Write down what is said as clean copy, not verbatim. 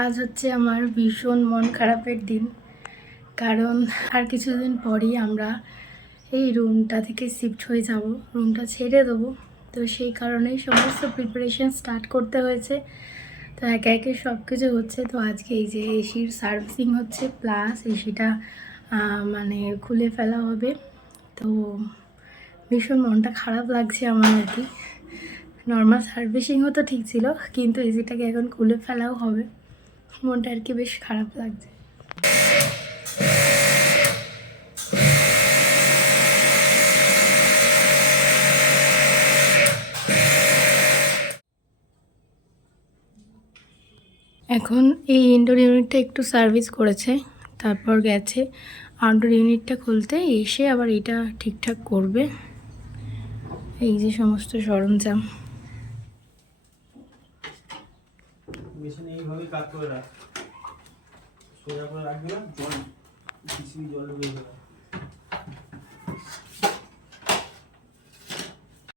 আজ হচ্ছে আমার ভীষণ মন খারাপের দিন, কারণ আর কিছুদিন পরেই আমরা এই রুমটা থেকে শিফট হয়ে যাব, রুমটা ছেড়ে দেবো। তো সেই কারণেই সমস্ত প্রিপারেশন স্টার্ট করতে হয়েছে। তো একে একে সব কিছু হচ্ছে। তো আজকে এই যে এসির সার্ভিসিং হচ্ছে, প্লাস এসিটা মানে খুলে ফেলা হবে। তো ভীষণ মনটা খারাপ লাগছে আমার আর কি। নর্মাল সার্ভিসিংও তো ঠিক ছিল, কিন্তু এসিটাকে এখন খুলে ফেলাও হবে। মনটা আর কি বেশ খারাপ লাগছে। এখন এই ইনডোর ইউনিটটা একটু সার্ভিস করেছে, তারপর গেছে আউটডোর ইউনিটটা খুলতে, এসে আবার এটা ঠিকঠাক করবে। এই যে সমস্ত সরঞ্জাম। মেশিন এইভাবেই কাজ করে রাখ, সোজা করে রাখবি না, জল ঢুকে যাবে।